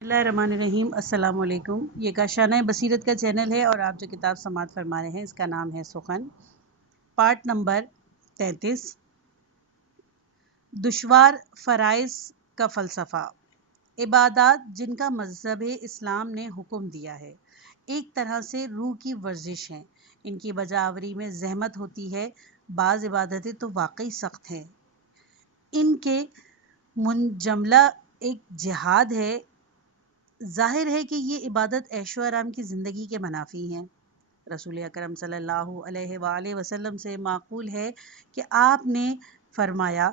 بسم اللہ الرحمن الرحیم۔ السلام علیکم۔ یہ کاشانہ بصیرت کا چینل ہے اور آپ جو کتاب سماعت فرما رہے ہیں اس کا نام ہے سخن، پارٹ نمبر 33، دشوار فرائض کا فلسفہ۔ عبادات جن کا مذہب اسلام نے حکم دیا ہے ایک طرح سے روح کی ورزش ہیں، ان کی بجاوری میں زحمت ہوتی ہے۔ بعض عبادتیں تو واقعی سخت ہیں، ان کے منجملہ ایک جہاد ہے۔ ظاہر ہے کہ یہ عبادت عیش و آرام کی زندگی کے منافی ہیں۔ رسول اکرم صلی اللہ علیہ وآلہ وسلم سے معقول ہے کہ آپ نے فرمایا،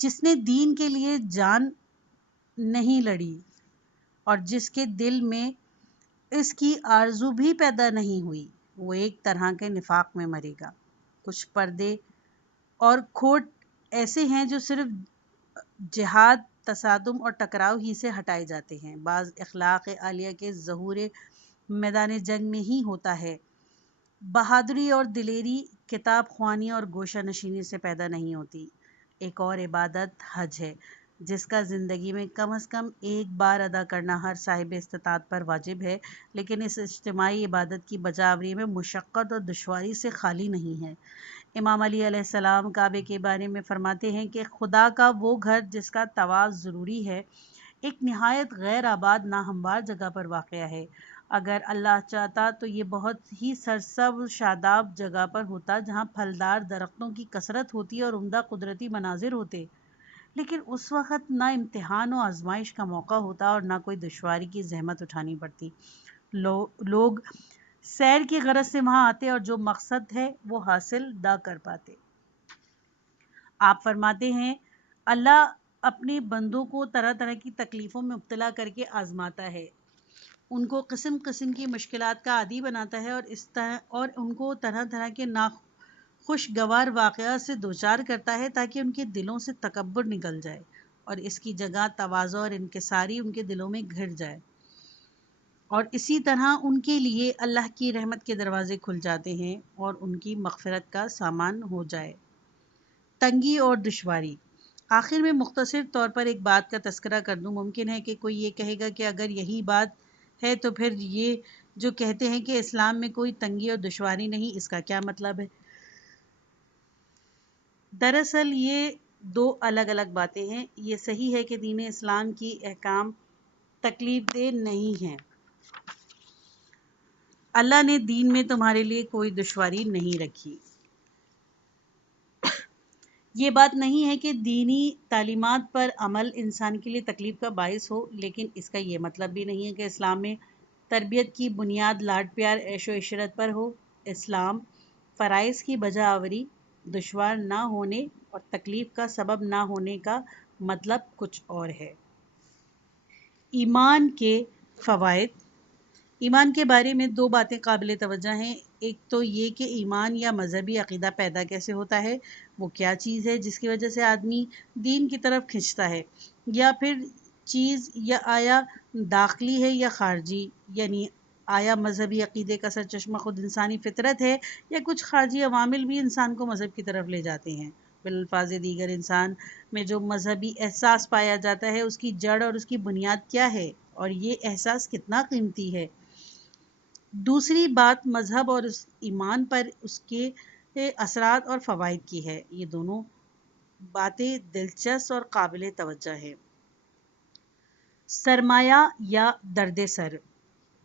جس نے دین کے لیے جان نہیں لڑی اور جس کے دل میں اس کی آرزو بھی پیدا نہیں ہوئی، وہ ایک طرح کے نفاق میں مرے گا۔ کچھ پردے اور کھوٹ ایسے ہیں جو صرف جہاد، تصادم اور ٹکراؤ ہی سے ہٹائے جاتے ہیں۔ بعض اخلاق عالیہ کے ظہور میدان جنگ میں ہی ہوتا ہے۔ بہادری اور دلیری کتاب خوانی اور گوشہ نشینی سے پیدا نہیں ہوتی۔ ایک اور عبادت حج ہے، جس کا زندگی میں کم از کم ایک بار ادا کرنا ہر صاحب استطاعت پر واجب ہے، لیکن اس اجتماعی عبادت کی بجاوری میں مشقت اور دشواری سے خالی نہیں ہے۔ امام علی علیہ السلام کعبے کے بارے میں فرماتے ہیں کہ خدا کا وہ گھر جس کا طواف ضروری ہے ایک نہایت غیر آباد ناہموار جگہ پر واقع ہے۔ اگر اللہ چاہتا تو یہ بہت ہی سرسبز شاداب جگہ پر ہوتا جہاں پھلدار درختوں کی کثرت ہوتی اور عمدہ قدرتی مناظر ہوتے، لیکن اس وقت نہ امتحان و آزمائش کا موقع ہوتا اور نہ کوئی دشواری کی زحمت اٹھانی پڑتی۔ لوگ سیر کی غرض سے وہاں آتے اور جو مقصد ہے وہ حاصل نہ کر پاتے۔ آپ فرماتے ہیں، اللہ اپنے بندوں کو طرح طرح کی تکلیفوں میں مبتلا کر کے آزماتا ہے، ان کو قسم قسم کی مشکلات کا عادی بناتا ہے اور ان کو طرح طرح کے ناخوشگوار واقعات سے دوچار کرتا ہے تاکہ ان کے دلوں سے تکبر نکل جائے اور اس کی جگہ تواضع اور انکساری ان کے دلوں میں گھر جائے، اور اسی طرح ان کے لیے اللہ کی رحمت کے دروازے کھل جاتے ہیں اور ان کی مغفرت کا سامان ہو جائے۔ تنگی اور دشواری۔ آخر میں مختصر طور پر ایک بات کا تذکرہ کر دوں۔ ممکن ہے کہ کوئی یہ کہے گا کہ اگر یہی بات ہے تو پھر یہ جو کہتے ہیں کہ اسلام میں کوئی تنگی اور دشواری نہیں، اس کا کیا مطلب ہے؟ دراصل یہ دو الگ الگ باتیں ہیں۔ یہ صحیح ہے کہ دین اسلام کی احکام تکلیف دہ نہیں ہیں۔ اللہ نے دین میں تمہارے لیے کوئی دشواری نہیں رکھی۔ یہ بات نہیں ہے کہ دینی تعلیمات پر عمل انسان کے لیے تکلیف کا باعث ہو، لیکن اس کا یہ مطلب بھی نہیں ہے کہ اسلام میں تربیت کی بنیاد لاڈ پیار، عیش و عشرت پر ہو۔ اسلام فرائض کی بجاوری دشوار نہ ہونے اور تکلیف کا سبب نہ ہونے کا مطلب کچھ اور ہے۔ ایمان کے فوائد۔ ایمان کے بارے میں دو باتیں قابل توجہ ہیں۔ ایک تو یہ کہ ایمان یا مذہبی عقیدہ پیدا کیسے ہوتا ہے، وہ کیا چیز ہے جس کی وجہ سے آدمی دین کی طرف کھنچتا ہے، یا پھر چیز یا آیا داخلی ہے یا خارجی، یعنی آیا مذہبی عقیدے کا سرچشمہ خود انسانی فطرت ہے یا کچھ خارجی عوامل بھی انسان کو مذہب کی طرف لے جاتے ہیں۔ بالفاظ دیگر، انسان میں جو مذہبی احساس پایا جاتا ہے اس کی جڑ اور اس کی بنیاد کیا ہے، اور یہ احساس کتنا قیمتی ہے۔ دوسری بات مذہب اور ایمان پر اس کے اثرات اور فوائد کی ہے۔ یہ دونوں باتیں دلچسپ اور قابل توجہ ہیں۔ سرمایہ یا درد سر۔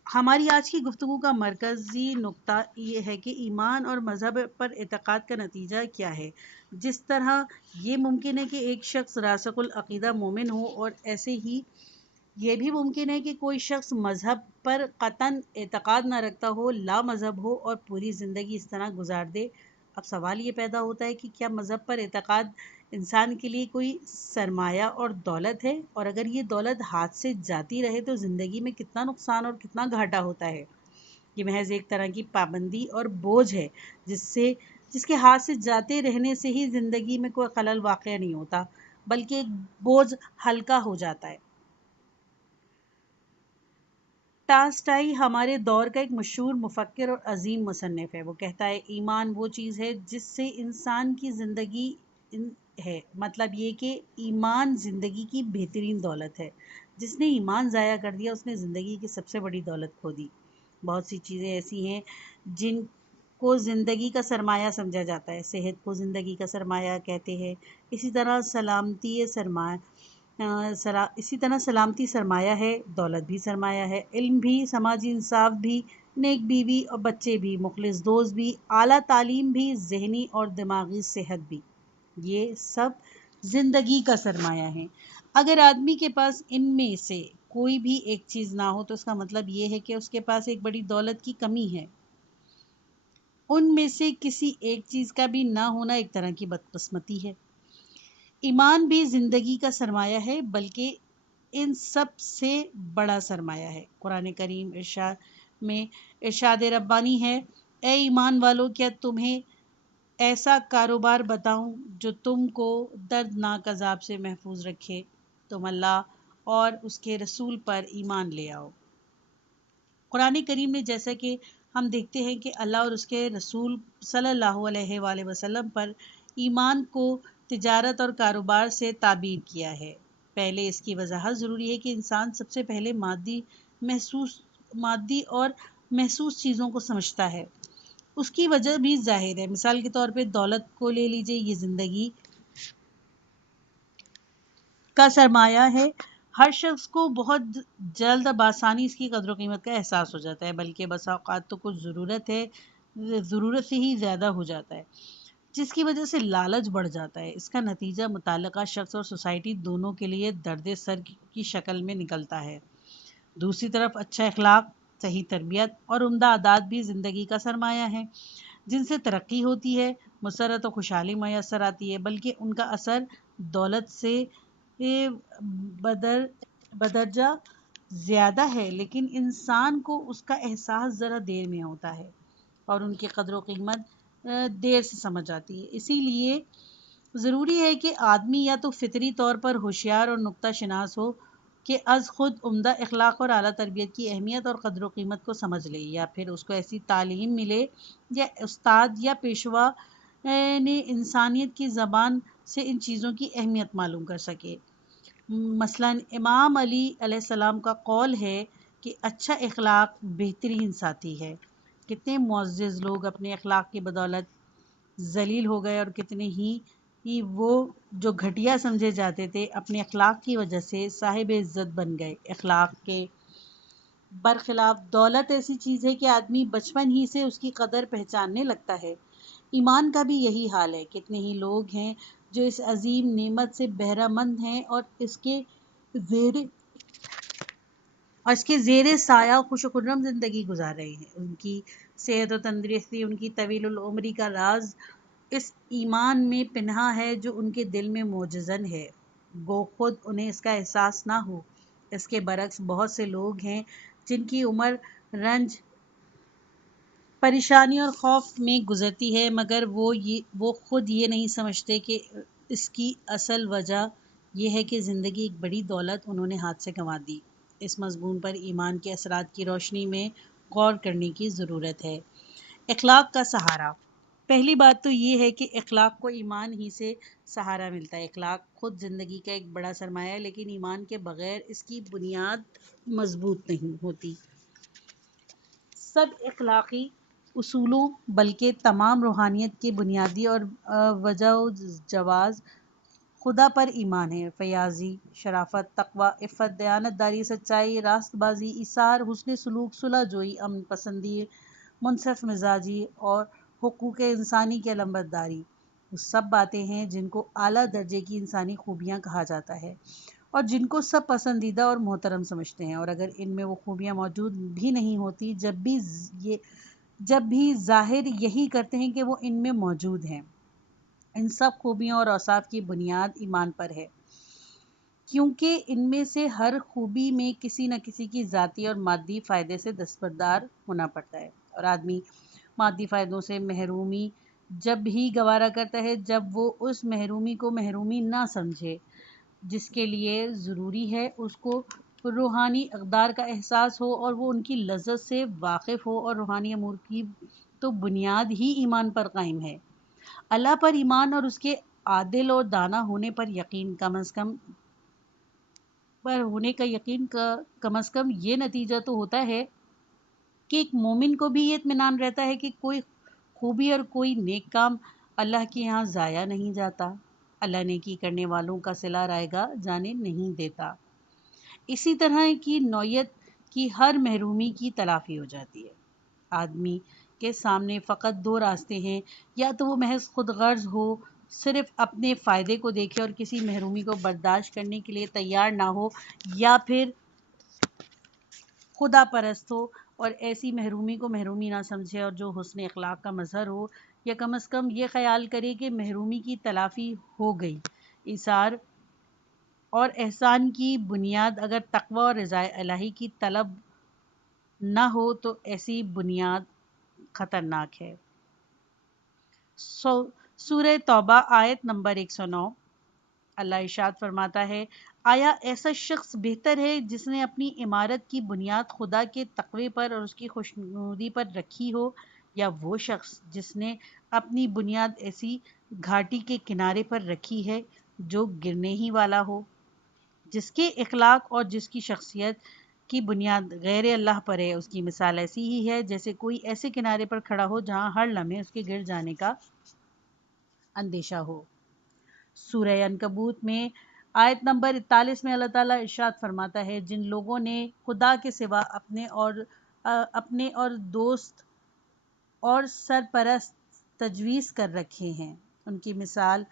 ہماری آج کی گفتگو کا مرکزی نقطہ یہ ہے کہ ایمان اور مذہب پر اعتقاد کا نتیجہ کیا ہے۔ جس طرح یہ ممکن ہے کہ ایک شخص راسخ العقیدہ مومن ہو، اور ایسے ہی یہ بھی ممکن ہے کہ کوئی شخص مذہب پر قطعاً اعتقاد نہ رکھتا ہو، لا مذہب ہو اور پوری زندگی اس طرح گزار دے۔ اب سوال یہ پیدا ہوتا ہے کہ کیا مذہب پر اعتقاد انسان کے لیے کوئی سرمایہ اور دولت ہے، اور اگر یہ دولت ہاتھ سے جاتی رہے تو زندگی میں کتنا نقصان اور کتنا گھاٹا ہوتا ہے؟ یہ محض ایک طرح کی پابندی اور بوجھ ہے جس کے ہاتھ سے جاتے رہنے سے ہی زندگی میں کوئی خلل واقع نہیں ہوتا، بلکہ ایک بوجھ ہلکا ہو جاتا ہے۔ ٹالسٹائی ہمارے دور کا ایک مشہور مفکر اور عظیم مصنف ہے۔ وہ کہتا ہے، ایمان وہ چیز ہے جس سے انسان کی زندگی ہے، مطلب یہ کہ ایمان زندگی کی بہترین دولت ہے۔ جس نے ایمان ضائع کر دیا اس نے زندگی کی سب سے بڑی دولت کھو دی۔ بہت سی چیزیں ایسی ہیں جن کو زندگی کا سرمایہ سمجھا جاتا ہے، صحت کو زندگی کا سرمایہ کہتے ہیں، اسی طرح سلامتی سرمایہ ہے، دولت بھی سرمایہ ہے، علم بھی، سماجی انصاف بھی، نیک بیوی اور بچے بھی، مخلص دوست بھی، اعلیٰ تعلیم بھی، ذہنی اور دماغی صحت بھی، یہ سب زندگی کا سرمایہ ہے۔ اگر آدمی کے پاس ان میں سے کوئی بھی ایک چیز نہ ہو تو اس کا مطلب یہ ہے کہ اس کے پاس ایک بڑی دولت کی کمی ہے۔ ان میں سے کسی ایک چیز کا بھی نہ ہونا ایک طرح کی بدقسمتی ہے۔ ایمان بھی زندگی کا سرمایہ ہے، بلکہ ان سب سے بڑا سرمایہ ہے۔ قرآن کریم میں ارشاد ربانی ہے، اے ایمان والو، کیا تمہیں ایسا کاروبار بتاؤں جو تم کو دردناک عذاب سے محفوظ رکھے؟ تم اللہ اور اس کے رسول پر ایمان لے آؤ۔ قرآن کریم نے، جیسا کہ ہم دیکھتے ہیں کہ اللہ اور اس کے رسول صلی اللہ علیہ وآلہ وسلم پر ایمان کو تجارت اور کاروبار سے تعبیر کیا ہے۔ پہلے اس کی وضاحت ضروری ہے کہ انسان سب سے پہلے مادی اور محسوس چیزوں کو سمجھتا ہے۔ اس کی وجہ بھی ظاہر ہے۔ مثال کے طور پہ دولت کو لے لیجئے، یہ زندگی کا سرمایہ ہے۔ ہر شخص کو بہت جلد بآسانی اس کی قدر و قیمت کا احساس ہو جاتا ہے، بلکہ بسا اوقات تو کچھ ضرورت سے ہی زیادہ ہو جاتا ہے، جس کی وجہ سے لالچ بڑھ جاتا ہے۔ اس کا نتیجہ متعلقہ شخص اور سوسائٹی دونوں کے لیے درد سر کی شکل میں نکلتا ہے۔ دوسری طرف اچھا اخلاق، صحیح تربیت اور عمدہ عادات بھی زندگی کا سرمایہ ہیں، جن سے ترقی ہوتی ہے، مسرت و خوشحالی میسر آتی ہے، بلکہ ان کا اثر دولت سے بدرجہ زیادہ ہے، لیکن انسان کو اس کا احساس ذرا دیر میں ہوتا ہے اور ان کی قدر و قیمت دیر سے سمجھ آتی ہے۔ اسی لیے ضروری ہے کہ آدمی یا تو فطری طور پر ہوشیار اور نکتہ شناس ہو کہ از خود عمدہ اخلاق اور اعلیٰ تربیت کی اہمیت اور قدر و قیمت کو سمجھ لے، یا پھر اس کو ایسی تعلیم ملے یا استاد یا پیشوا نے انسانیت کی زبان سے ان چیزوں کی اہمیت معلوم کر سکے۔ مثلاً امام علی علیہ السلام کا قول ہے کہ اچھا اخلاق بہترین ساتھی ہے۔ کتنے معزز لوگ اپنے اخلاق کی بدولت ذلیل ہو گئے، اور کتنے ہی وہ جو گھٹیا سمجھے جاتے تھے اپنے اخلاق کی وجہ سے صاحب عزت بن گئے۔ اخلاق کے برخلاف دولت ایسی چیز ہے کہ آدمی بچپن ہی سے اس کی قدر پہچاننے لگتا ہے۔ ایمان کا بھی یہی حال ہے۔ کتنے ہی لوگ ہیں جو اس عظیم نعمت سے بہرہ مند ہیں اور اس کے زیر سایہ خوش و خرم زندگی گزار رہے ہیں۔ ان کی صحت و تندرستی، ان کی طویل العمری کا راز اس ایمان میں پنہاں ہے جو ان کے دل میں موجزن ہے، گو خود انہیں اس کا احساس نہ ہو۔ اس کے برعکس بہت سے لوگ ہیں جن کی عمر رنج، پریشانی اور خوف میں گزرتی ہے، مگر وہ خود یہ نہیں سمجھتے کہ اس کی اصل وجہ یہ ہے کہ زندگی ایک بڑی دولت انہوں نے ہاتھ سے گنوا دی۔ اس مضمون پر ایمان کے اثرات کی روشنی میں غور کرنے کی ضرورت ہے۔ اخلاق کا سہارا۔ پہلی بات تو یہ ہے کہ اخلاق کو ایمان ہی سے سہارا ملتا ہے۔ اخلاق خود زندگی کا ایک بڑا سرمایہ ہے، لیکن ایمان کے بغیر اس کی بنیاد مضبوط نہیں ہوتی۔ سب اخلاقی اصولوں بلکہ تمام روحانیت کے بنیادی اور وجہ و جواز خدا پر ایمان ہے۔ فیاضی، شرافت، تقویٰ، عفت، دیانت داری، سچائی، راست بازی، ایثار، حسن سلوک، صلح جوئی، امن پسندی، منصف مزاجی اور حقوق انسانی کی علمبرداری، وہ سب باتیں ہیں جن کو اعلیٰ درجے کی انسانی خوبیاں کہا جاتا ہے اور جن کو سب پسندیدہ اور محترم سمجھتے ہیں، اور اگر ان میں وہ خوبیاں موجود بھی نہیں ہوتی جب بھی ظاہر یہی کرتے ہیں کہ وہ ان میں موجود ہیں۔ ان سب خوبیوں اور اوصاف کی بنیاد ایمان پر ہے، کیونکہ ان میں سے ہر خوبی میں کسی نہ کسی کی ذاتی اور مادی فائدے سے دستبردار ہونا پڑتا ہے، اور آدمی مادی فائدوں سے محرومی جب ہی گوارا کرتا ہے جب وہ اس محرومی کو محرومی نہ سمجھے، جس کے لیے ضروری ہے اس کو روحانی اقدار کا احساس ہو اور وہ ان کی لذت سے واقف ہو، اور روحانی امور کی تو بنیاد ہی ایمان پر قائم ہے۔ اللہ پر ایمان اور اس کے عادل اور دانا ہونے پر یقین کم از کم کم از کم یہ نتیجہ تو ہوتا ہے کہ ایک مومن کو بھی یہ اطمینان رہتا ہے کہ کوئی خوبی اور کوئی نیک کام اللہ کے یہاں ضائع نہیں جاتا. اللہ نیکی کرنے والوں کا صلہ رائے گاہ جانے نہیں دیتا. اسی طرح کی نوعیت کی ہر محرومی کی تلافی ہو جاتی ہے. آدمی کے سامنے فقط دو راستے ہیں، یا تو وہ محض خود غرض ہو، صرف اپنے فائدے کو دیکھے اور کسی محرومی کو برداشت کرنے کے لیے تیار نہ ہو، یا پھر خدا پرست ہو اور ایسی محرومی کو محرومی نہ سمجھے اور جو حسن اخلاق کا مظہر ہو، یا کم از کم یہ خیال کرے کہ محرومی کی تلافی ہو گئی. ایثار اور احسان کی بنیاد اگر تقوی اور رضا الہی کی طلب نہ ہو تو ایسی بنیاد خطرناک ہے. سورہ توبہ آیت نمبر 109. اللہ ارشاد فرماتا ہے، آیا ایسا شخص بہتر ہے جس نے اپنی عمارت کی بنیاد خدا کے تقوی پر اور اس کی خوشنودی پر رکھی ہو، یا وہ شخص جس نے اپنی بنیاد ایسی گھاٹی کے کنارے پر رکھی ہے جو گرنے ہی والا ہو. جس کے اخلاق اور جس کی شخصیت کی بنیاد غیر اللہ پر ہے، اس کی مثال ایسی ہی ہے جیسے کوئی ایسے کنارے پر کھڑا ہو جہاں ہر لمحے اس کے گر جانے کا اندیشہ ہو. سورہ عنکبوت میں آیت نمبر 41 میں اللہ تعالیٰ ارشاد فرماتا ہے، جن لوگوں نے خدا کے سوا اپنے اور دوست اور سرپرست تجویز کر رکھے ہیں، ان کی مثال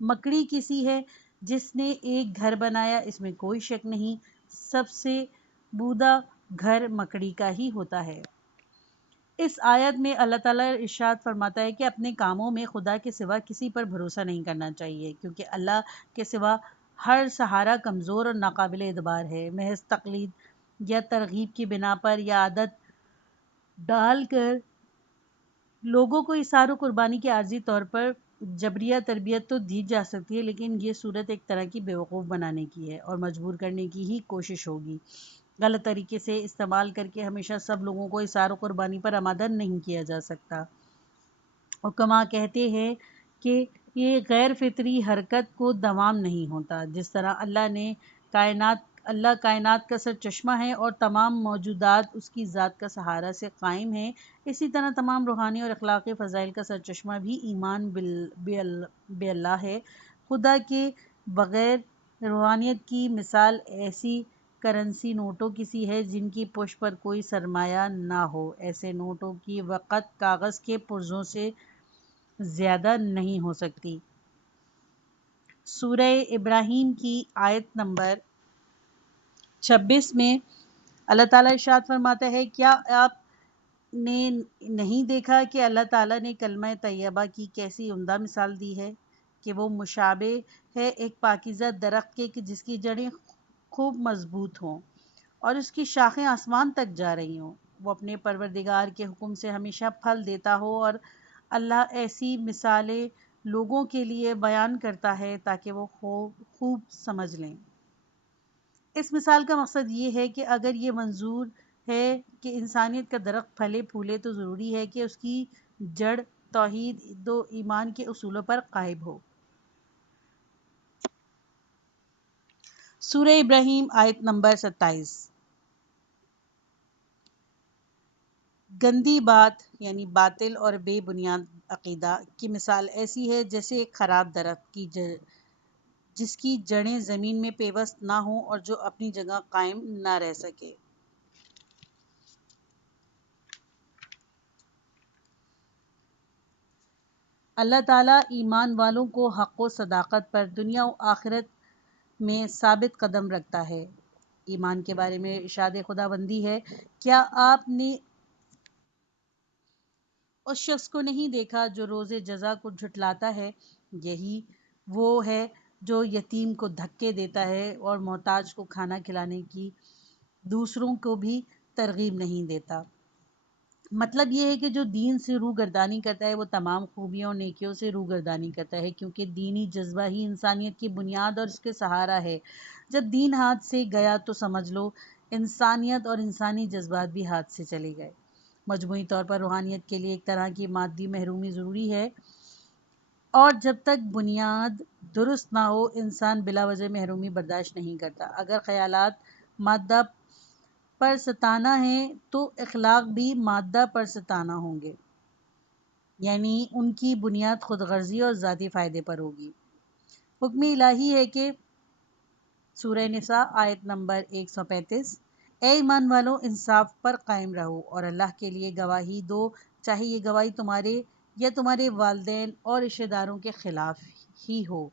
مکڑی کسی ہے جس نے ایک گھر بنایا. اس میں کوئی شک نہیں، سب سے بودا گھر مکڑی کا ہی ہوتا ہے. اس آیت میں اللہ تعالیٰ ارشاد فرماتا ہے کہ اپنے کاموں میں خدا کے سوا کسی پر بھروسہ نہیں کرنا چاہیے، کیونکہ اللہ کے سوا ہر سہارا کمزور اور ناقابل اعتبار ہے. محض تقلید یا ترغیب کی بنا پر یا عادت ڈال کر لوگوں کو اثار و قربانی کے عارضی طور پر جبریہ تربیت تو دی جا سکتی ہے، لیکن یہ صورت ایک طرح کی بیوقوف بنانے کی ہے اور مجبور کرنے کی ہی کوشش ہوگی. غلط طریقے سے استعمال کر کے ہمیشہ سب لوگوں کو اثار و قربانی پر آمادہ نہیں کیا جا سکتا. حکما کہتے ہیں کہ یہ غیر فطری حرکت کو دوام نہیں ہوتا. جس طرح اللہ کائنات کا سرچشمہ ہے اور تمام موجودات اس کی ذات کا سہارا سے قائم ہیں، اسی طرح تمام روحانی اور اخلاقی فضائل کا سرچشمہ بھی ایمان باللہ ہے. خدا کے بغیر روحانیت کی مثال ایسی کرنسی نوٹوں کی سی ہے جن کی پشت پر کوئی سرمایہ نہ ہو. ایسے نوٹوں کی وقت کاغذ کے پرزوں سے زیادہ نہیں ہو سکتی. سورہ ابراہیم کی آیت نمبر 26 میں اللہ تعالیٰ ارشاد فرماتا ہے، کیا آپ نے نہیں دیکھا کہ اللہ تعالیٰ نے کلمہ طیبہ کی کیسی عمدہ مثال دی ہے کہ وہ مشابہ ہے ایک پاکیزہ درخت کے کہ جس کی جڑیں خوب مضبوط ہوں اور اس کی شاخیں آسمان تک جا رہی ہوں. وہ اپنے پروردگار کے حکم سے ہمیشہ پھل دیتا ہو. اور اللہ ایسی مثالیں لوگوں کے لیے بیان کرتا ہے تاکہ وہ خوب سمجھ لیں. اس مثال کا مقصد یہ ہے کہ اگر یہ منظور ہے کہ انسانیت کا درخت پھلے پھولے تو ضروری ہے کہ اس کی جڑ توحید و ایمان کے اصولوں پر قائم ہو. سورہ ابراہیم آیت نمبر 27. گندی بات یعنی باطل اور بے بنیاد عقیدہ کی مثال ایسی ہے جیسے ایک خراب درخت کی جس کی جڑیں زمین میں پیوست نہ ہوں اور جو اپنی جگہ قائم نہ رہ سکے. اللہ تعالیٰ ایمان والوں کو حق و صداقت پر دنیا و آخرت میں ثابت قدم رکھتا ہے. ایمان کے بارے میں ارشاد خداوندی ہے، کیا آپ نے اس شخص کو نہیں دیکھا جو روز جزا کو جھٹلاتا ہے؟ یہی وہ ہے جو یتیم کو دھکے دیتا ہے اور محتاج کو کھانا کھلانے کی دوسروں کو بھی ترغیب نہیں دیتا. مطلب یہ ہے کہ جو دین سے روگردانی کرتا ہے وہ تمام خوبیوں اور نیکیوں سے روگردانی کرتا ہے، کیونکہ دینی جذبہ ہی انسانیت کی بنیاد اور اس کے سہارا ہے. جب دین ہاتھ سے گیا تو سمجھ لو انسانیت اور انسانی جذبات بھی ہاتھ سے چلے گئے. مجموعی طور پر روحانیت کے لیے ایک طرح کی مادی محرومی ضروری ہے اور جب تک بنیاد درست نہ ہو انسان بلا وجہ محرومی برداشت نہیں کرتا۔ اگر خیالات مادہ پر ستانہ ہیں تو اخلاق بھی مادہ پر ستانہ ہوں گے، یعنی ان کی بنیاد خود غرضی اور ذاتی فائدے پر ہوگی۔ حکم الہی ہے کہ سورہ نساء آیت نمبر 135، اے ایمان والو انصاف پر قائم رہو اور اللہ کے لیے گواہی دو، چاہے یہ گواہی تمہارے یا تمہارے والدین اور رشتہ داروں کے خلاف ہی ہو،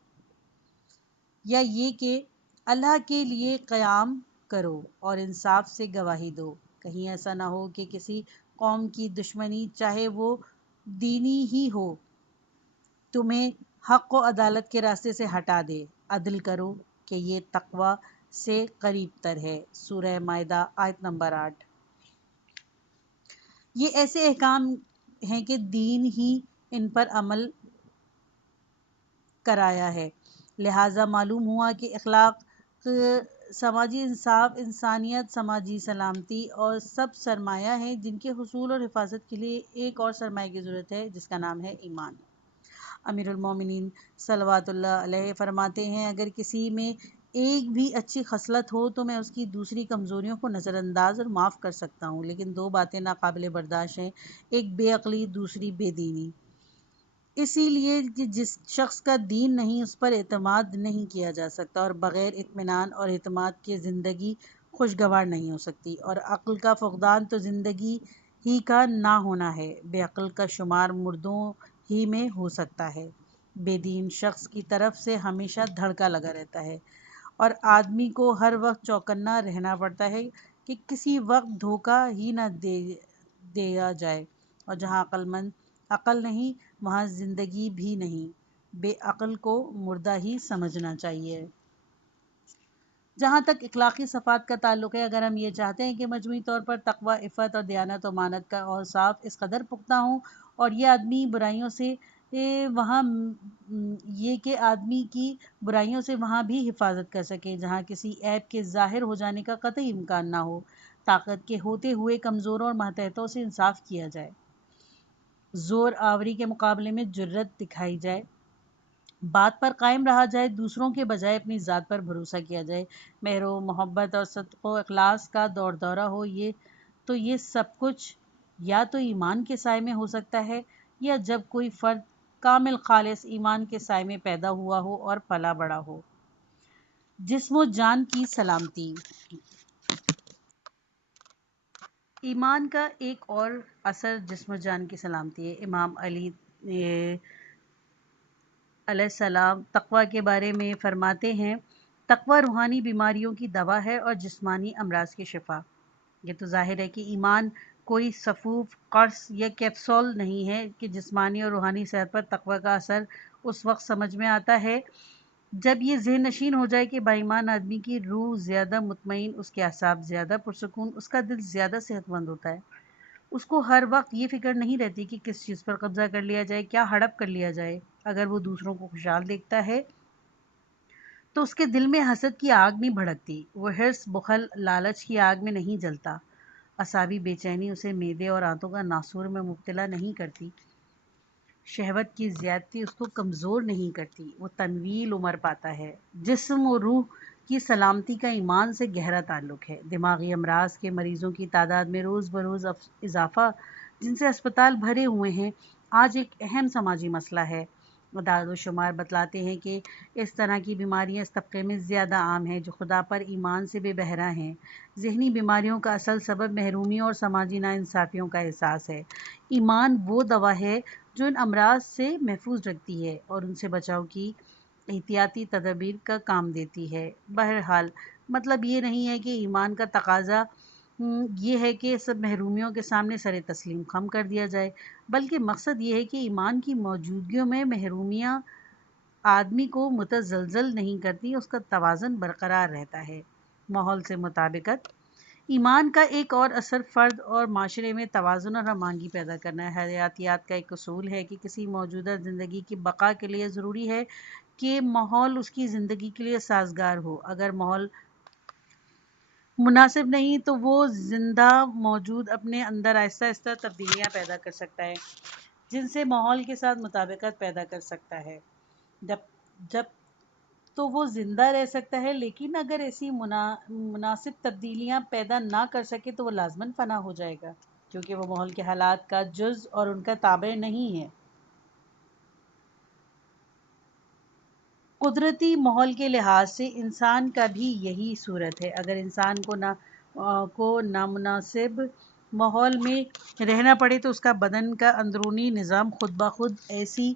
یا یہ کہ اللہ کے لیے قیام کرو اور انصاف سے گواہی دو۔ کہیں ایسا نہ ہو کہ کسی قوم کی دشمنی چاہے وہ دینی ہی ہو تمہیں حق و عدالت کے راستے سے ہٹا دے۔ عدل کرو کہ یہ تقوی سے قریب تر ہے۔ سورہ مائدہ آیت نمبر 8۔ یہ ایسے احکام ہیں کہ دین ہی ان پر عمل کرایا ہے، لہٰذا معلوم ہوا کہ اخلاق، سماجی انصاف، انسانیت، سماجی سلامتی اور سب سرمایہ ہیں جن کے حصول اور حفاظت کے لیے ایک اور سرمایہ کی ضرورت ہے جس کا نام ہے ایمان۔ امیر المومنین صلوات اللہ علیہ فرماتے ہیں اگر کسی میں ایک بھی اچھی خصلت ہو تو میں اس کی دوسری کمزوریوں کو نظر انداز اور معاف کر سکتا ہوں، لیکن دو باتیں ناقابل برداشت ہیں، ایک بے عقلی، دوسری بے دینی۔ اسی لیے کہ جس شخص کا دین نہیں اس پر اعتماد نہیں کیا جا سکتا، اور بغیر اطمینان اور اعتماد کے زندگی خوشگوار نہیں ہو سکتی، اور عقل کا فقدان تو زندگی ہی کا نہ ہونا ہے۔ بے عقل کا شمار مردوں ہی میں ہو سکتا ہے۔ بے دین شخص کی طرف سے ہمیشہ دھڑکا لگا رہتا ہے اور آدمی کو ہر وقت چوکنا رہنا پڑتا ہے کہ کسی وقت دھوکہ ہی نہ دیا جائے، اور جہاں عقل مند عقل نہیں وہاں زندگی بھی نہیں۔ بے عقل کو مردہ ہی سمجھنا چاہیے۔ جہاں تک اخلاقی صفات کا تعلق ہے، اگر ہم یہ چاہتے ہیں کہ مجموعی طور پر تقوی، عفت اور دیانت و امانت کا اوصاف اس قدر پختہ ہوں اور یہ آدمی برائیوں سے وہاں یہ کہ آدمی کی برائیوں سے وہاں بھی حفاظت کر سکے جہاں کسی عیب کے ظاہر ہو جانے کا قطعی امکان نہ ہو، طاقت کے ہوتے ہوئے کمزوروں اور ماتحتوں سے انصاف کیا جائے، زور آوری کے مقابلے میں جرأت دکھائی جائے، بات پر قائم رہا جائے، دوسروں کے بجائے اپنی ذات پر بھروسہ کیا جائے، مہر و محبت اور صدق و اخلاص کا دور دورہ ہو، یہ سب کچھ یا تو ایمان کے سائے میں ہو سکتا ہے یا جب کوئی فرد کامل خالص ایمان کے سائے میں پیدا ہوا ہو اور پلا بڑا ہو۔ جسم و جان کی سلامتی۔ ایمان کا ایک اور اثر جسم و جان کی سلامتی ہے۔ امام علی علیہ السلام تقوی کے بارے میں فرماتے ہیں تقوی روحانی بیماریوں کی دوا ہے اور جسمانی امراض کی شفا۔ یہ تو ظاہر ہے کہ ایمان کوئی سفوف، قرص یا کیپسول نہیں ہے کہ جسمانی اور روحانی صحت پر تقوی کا اثر اس وقت سمجھ میں آتا ہے جب یہ ذہن نشین ہو جائے کہ با ایمان آدمی کی روح زیادہ مطمئن، اس کے اعصاب زیادہ پرسکون، اس کا دل زیادہ صحت مند ہوتا ہے، اس کو ہر وقت یہ فکر نہیں رہتی کہ کس چیز پر قبضہ کر لیا جائے، کیا ہڑپ کر لیا جائے۔ اگر وہ دوسروں کو خوشحال دیکھتا ہے تو اس کے دل میں حسد کی آگ نہیں بھڑکتی، وہ حرص، بخل، لالچ کی آگ میں نہیں جلتا، اعصابی بے چینی اسے معدے اور آنتوں کا ناسور میں مبتلا نہیں کرتی، شہوت کی زیادتی اس کو کمزور نہیں کرتی، وہ طویل عمر پاتا ہے۔ جسم و روح کی سلامتی کا ایمان سے گہرا تعلق ہے۔ دماغی امراض کے مریضوں کی تعداد میں روز بروز اضافہ، جن سے اسپتال بھرے ہوئے ہیں، آج ایک اہم سماجی مسئلہ ہے۔ اعداد و شمار بتلاتے ہیں کہ اس طرح کی بیماریاں اس طبقے میں زیادہ عام ہیں جو خدا پر ایمان سے بے بہرا ہیں۔ ذہنی بیماریوں کا اصل سبب محرومی اور سماجی ناانصافیوں کا احساس ہے۔ ایمان وہ دوا ہے جو ان امراض سے محفوظ رکھتی ہے اور ان سے بچاؤ کی احتیاطی تدابیر کا کام دیتی ہے۔ بہرحال مطلب یہ نہیں ہے کہ ایمان کا تقاضا یہ ہے کہ سب محرومیوں کے سامنے سر تسلیم خم کر دیا جائے، بلکہ مقصد یہ ہے کہ ایمان کی موجودگیوں میں محرومیاں آدمی کو متزلزل نہیں کرتی، اس کا توازن برقرار رہتا ہے۔ ماحول سے مطابقت۔ ایمان کا ایک اور اثر فرد اور معاشرے میں توازن اور ہم آہنگی پیدا کرنا ہے۔ حیاتیات کا ایک اصول ہے کہ کسی موجودہ زندگی کی بقا کے لیے ضروری ہے کہ ماحول اس کی زندگی کے لیے سازگار ہو۔ اگر ماحول مناسب نہیں تو وہ زندہ موجود اپنے اندر آہستہ آہستہ تبدیلیاں پیدا کر سکتا ہے۔ جن سے ماحول کے ساتھ مطابقت پیدا کر سکتا ہے. جب تو وہ زندہ رہ سکتا ہے، لیکن اگر ایسی مناسب تبدیلیاں پیدا نہ کر سکے تو وہ لازماً فنا ہو جائے گا، کیونکہ وہ ماحول کے حالات کا جز اور ان کا تابع نہیں ہے. قدرتی ماحول کے لحاظ سے انسان کا بھی یہی صورت ہے. اگر انسان کو نامناسب ماحول میں رہنا پڑے تو اس کا بدن کا اندرونی نظام خود بخود ایسی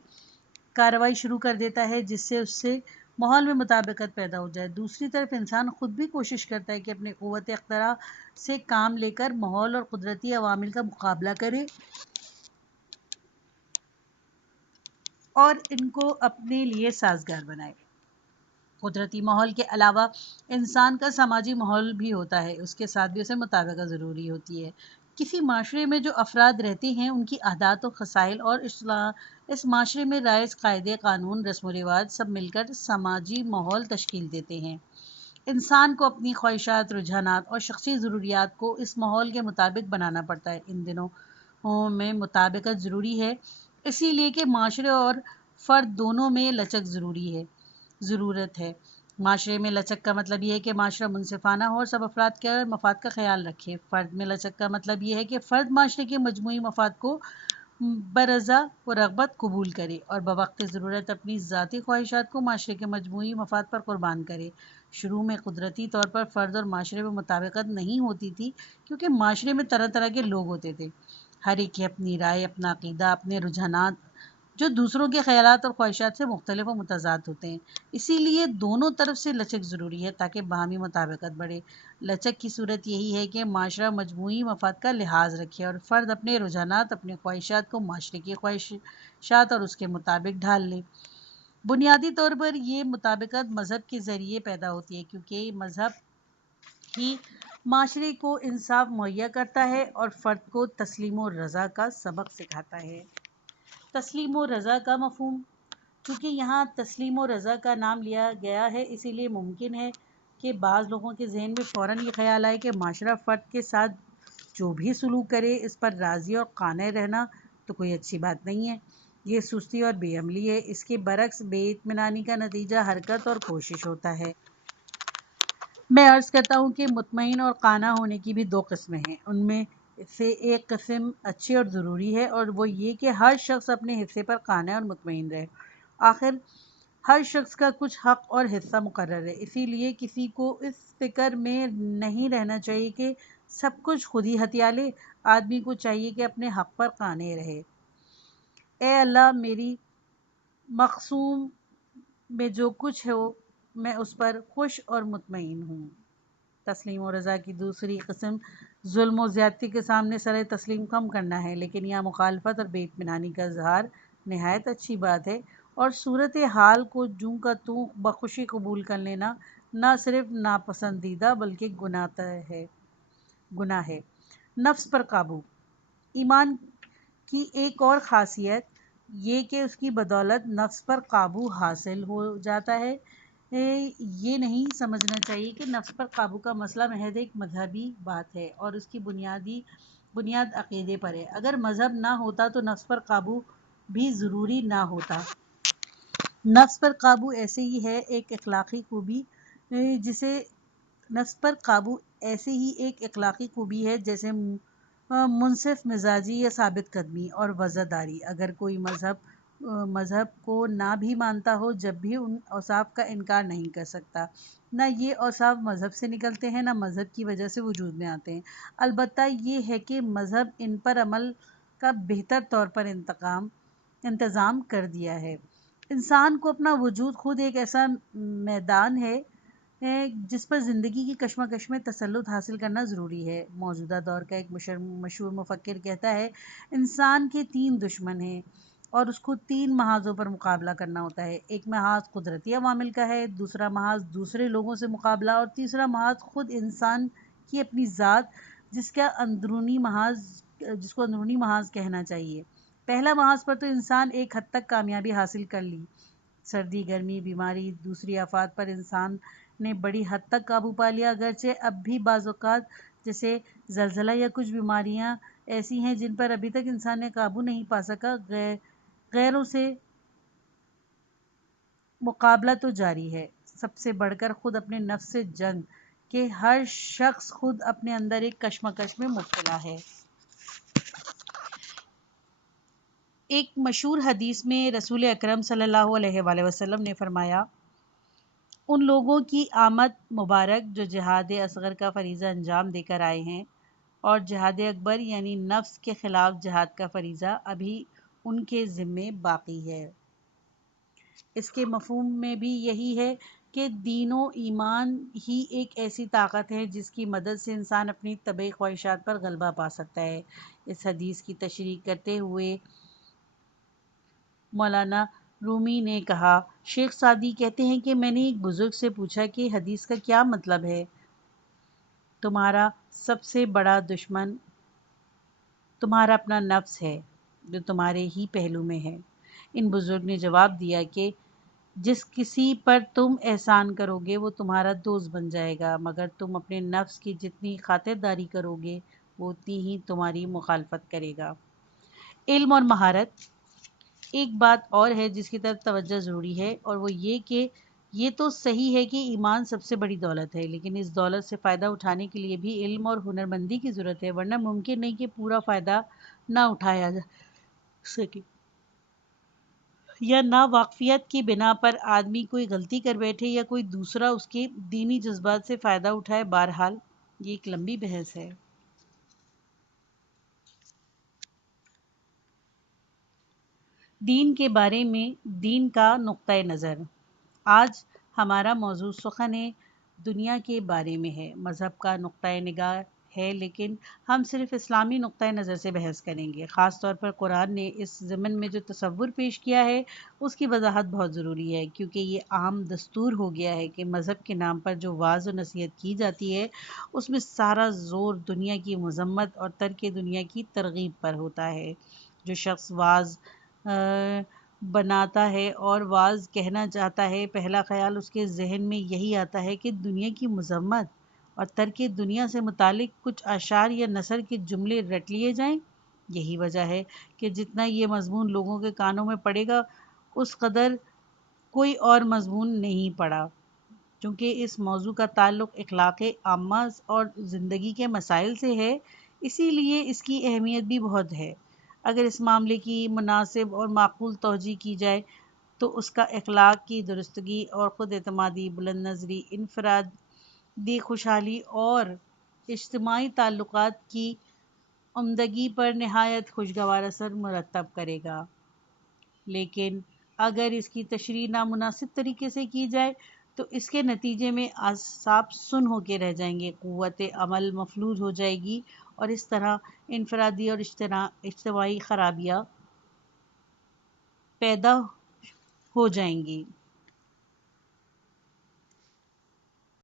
کارروائی شروع کر دیتا ہے جس سے اس سے ماحول میں مطابقت پیدا ہو جائے. دوسری طرف انسان خود بھی کوشش کرتا ہے کہ اپنے قوت اختراع سے کام لے کر ماحول اور قدرتی عوامل کا مقابلہ کرے اور ان کو اپنے لیے سازگار بنائے. قدرتی ماحول کے علاوہ انسان کا سماجی ماحول بھی ہوتا ہے، اس کے ساتھ بھی اسے مطابقت ضروری ہوتی ہے. کسی معاشرے میں جو افراد رہتے ہیں ان کی عادات و خصائل اور اس معاشرے میں رائج قاعدے قانون رسم و رواج سب مل کر سماجی ماحول تشکیل دیتے ہیں. انسان کو اپنی خواہشات، رجحانات اور شخصی ضروریات کو اس ماحول کے مطابق بنانا پڑتا ہے. ان دنوں میں مطابقت ضروری ہے، اسی لیے کہ معاشرے اور فرد دونوں میں لچک ضرورت ہے. معاشرے میں لچک کا مطلب یہ ہے کہ معاشرہ منصفانہ ہو اور سب افراد کے مفاد کا خیال رکھے. فرد میں لچک کا مطلب یہ ہے کہ فرد معاشرے کے مجموعی مفاد کو برضا و رغبت قبول کرے اور بوقت ضرورت اپنی ذاتی خواہشات کو معاشرے کے مجموعی مفاد پر قربان کرے. شروع میں قدرتی طور پر فرد اور معاشرے میں مطابقت نہیں ہوتی تھی، کیونکہ معاشرے میں طرح طرح کے لوگ ہوتے تھے. ہر ایک کی اپنی رائے، اپنا عقیدہ، اپنے رجحانات جو دوسروں کے خیالات اور خواہشات سے مختلف و متضاد ہوتے ہیں. اسی لیے دونوں طرف سے لچک ضروری ہے تاکہ باہمی مطابقت بڑھے. لچک کی صورت یہی ہے کہ معاشرہ مجموعی مفاد کا لحاظ رکھے اور فرد اپنے رجحانات، اپنے خواہشات کو معاشرے کی خواہشات اور اس کے مطابق ڈھال لے. بنیادی طور پر یہ مطابقت مذہب کے ذریعے پیدا ہوتی ہے، کیونکہ مذہب ہی معاشرے کو انصاف مہیا کرتا ہے اور فرد کو تسلیم و رضا کا سبق سکھاتا ہے. تسلیم و رضا کا مفہوم. چونکہ یہاں تسلیم و رضا کا نام لیا گیا ہے، اسی لیے ممکن ہے کہ بعض لوگوں کے ذہن میں فوراً یہ خیال آئے کہ معاشرہ فرد کے ساتھ جو بھی سلوک کرے اس پر راضی اور قانع رہنا تو کوئی اچھی بات نہیں ہے. یہ سستی اور بے عملی ہے. اس کے برعکس بے اطمینانی کا نتیجہ حرکت اور کوشش ہوتا ہے. میں عرض کرتا ہوں کہ مطمئن اور قانع ہونے کی بھی دو قسمیں ہیں. ان میں سے ایک قسم اچھی اور ضروری ہے، اور وہ یہ کہ ہر شخص اپنے حصے پر قانع اور مطمئن رہے. آخر ہر شخص کا کچھ حق اور حصہ مقرر ہے، اسی لیے کسی کو اس فکر میں نہیں رہنا چاہیے کہ سب کچھ خود ہی ہتھیا لے. آدمی کو چاہیے کہ اپنے حق پر قانع رہے. اے اللہ، میری مقسوم میں جو کچھ ہو میں اس پر خوش اور مطمئن ہوں. تسلیم و رضا کی دوسری قسم ظلم و زیادتی کے سامنے سر تسلیم کم کرنا ہے، لیکن یہاں مخالفت اور بے اطمینانی کا اظہار نہایت اچھی بات ہے، اور صورت حال کو جوں کا توں بخوشی قبول کر لینا نہ صرف ناپسندیدہ بلکہ گناہ ہے. نفس پر قابو. ایمان کی ایک اور خاصیت یہ کہ اس کی بدولت نفس پر قابو حاصل ہو جاتا ہے. یہ نہیں سمجھنا چاہیے کہ نفس پر قابو کا مسئلہ محض ایک مذہبی بات ہے اور اس کی بنیاد عقیدے پر ہے. اگر مذہب نہ ہوتا تو نفس پر قابو بھی ضروری نہ ہوتا. نفس پر قابو ایسے ہی ایک اخلاقی خوبی ہے جیسے منصف مزاجی یا ثابت قدمی اور وزع داری. اگر کوئی مذہب کو نہ بھی مانتا ہو، جب بھی ان اوصاف کا انکار نہیں کر سکتا. نہ یہ اوصاف مذہب سے نکلتے ہیں نہ مذہب کی وجہ سے وجود میں آتے ہیں. البتہ یہ ہے کہ مذہب ان پر عمل کا بہتر طور پر انتظام کر دیا ہے. انسان کو اپنا وجود خود ایک ایسا میدان ہے جس پر زندگی کی کشمکش میں تسلط حاصل کرنا ضروری ہے. موجودہ دور کا ایک مشہور مفکر کہتا ہے، انسان کے 3 دشمن ہیں اور اس کو 3 محاذوں پر مقابلہ کرنا ہوتا ہے. ایک محاذ قدرتی عوامل کا ہے، دوسرا محاذ دوسرے لوگوں سے مقابلہ، اور تیسرا محاذ خود انسان کی اپنی ذات جس کو اندرونی محاذ کہنا چاہیے. پہلا محاذ پر تو انسان ایک حد تک کامیابی حاصل کر لی. سردی، گرمی، بیماری، دوسری آفات پر انسان نے بڑی حد تک قابو پا لیا، اگرچہ اب بھی بعض اوقات جیسے زلزلہ یا کچھ بیماریاں ایسی ہیں جن پر ابھی تک انسان نے قابو نہیں پا سکا. غیروں سے مقابلہ تو جاری ہے، سب سے بڑھ کر خود اپنے نفس سے جنگ، کہ ہر شخص خود اپنے اندر ایک کشمکش میں مبتلا ہے. ایک مشہور حدیث میں رسول اکرم صلی اللہ علیہ وآلہ وسلم نے فرمایا: ان لوگوں کی آمد مبارک جو جہاد اصغر کا فریضہ انجام دے کر آئے ہیں، اور جہاد اکبر یعنی نفس کے خلاف جہاد کا فریضہ ابھی ان کے ذمے باقی ہے. اس کے مفہوم میں بھی یہی ہے کہ دین و ایمان ہی ایک ایسی طاقت ہے جس کی مدد سے انسان اپنی طبعی خواہشات پر غلبہ پا سکتا ہے. اس حدیث کی تشریح کرتے ہوئے مولانا رومی نے کہا: شیخ سعدی کہتے ہیں کہ میں نے ایک بزرگ سے پوچھا کہ حدیث کا کیا مطلب ہے؟ تمہارا سب سے بڑا دشمن تمہارا اپنا نفس ہے جو تمہارے ہی پہلو میں ہے. ان بزرگ نے جواب دیا کہ جس کسی پر تم احسان کرو گے وہ تمہارا دوست بن جائے گا، مگر تم اپنے نفس کی جتنی خاطرداری کرو گے وہ اتنی ہی تمہاری مخالفت کرے گا. علم اور مہارت. ایک بات اور ہے جس کی طرف توجہ ضروری ہے، اور وہ یہ کہ یہ تو صحیح ہے کہ ایمان سب سے بڑی دولت ہے، لیکن اس دولت سے فائدہ اٹھانے کے لیے بھی علم اور ہنرمندی کی ضرورت ہے، ورنہ ممکن نہیں کہ پورا فائدہ نہ اٹھایا جا سکے، یا نا واقفیت کی بنا پر آدمی کوئی غلطی کر بیٹھے یا کوئی دوسرا اس کے دینی جذبات سے فائدہ اٹھائے. بہرحال یہ ایک لمبی بحث ہے. دین کے بارے میں دین کا نقطۂ نظر. آج ہمارا موضوع سخن دنیا کے بارے میں ہے، مذہب کا نقطۂ نگاہ ہے، لیکن ہم صرف اسلامی نقطۂ نظر سے بحث کریں گے. خاص طور پر قرآن نے اس ضمن میں جو تصور پیش کیا ہے اس کی وضاحت بہت ضروری ہے، کیونکہ یہ عام دستور ہو گیا ہے کہ مذہب کے نام پر جو وعظ و نصیحت کی جاتی ہے اس میں سارا زور دنیا کی مذمت اور ترک دنیا کی ترغیب پر ہوتا ہے. جو شخص وعظ بناتا ہے اور واعظ کہنا چاہتا ہے، پہلا خیال اس کے ذہن میں یہی آتا ہے کہ دنیا کی مذمت اور ترک دنیا سے متعلق کچھ اشعار یا نثر کے جملے رٹ لیے جائیں. یہی وجہ ہے کہ جتنا یہ مضمون لوگوں کے کانوں میں پڑے گا اس قدر کوئی اور مضمون نہیں پڑا. چونکہ اس موضوع کا تعلق اخلاق عامہ اور زندگی کے مسائل سے ہے، اسی لیے اس کی اہمیت بھی بہت ہے. اگر اس معاملے کی مناسب اور معقول توجہ کی جائے تو اس کا اخلاق کی درستگی اور خود اعتمادی، بلند نظری، انفرادی خوشحالی اور اجتماعی تعلقات کی عمدگی پر نہایت خوشگوار اثر مرتب کرے گا. لیکن اگر اس کی تشریح نامناسب طریقے سے کی جائے تو اس کے نتیجے میں اعصاب سن ہو کے رہ جائیں گے، قوت عمل مفلوج ہو جائے گی، اور اس طرح انفرادی اور اجتماعی خرابیاں پیدا ہو جائیں گی.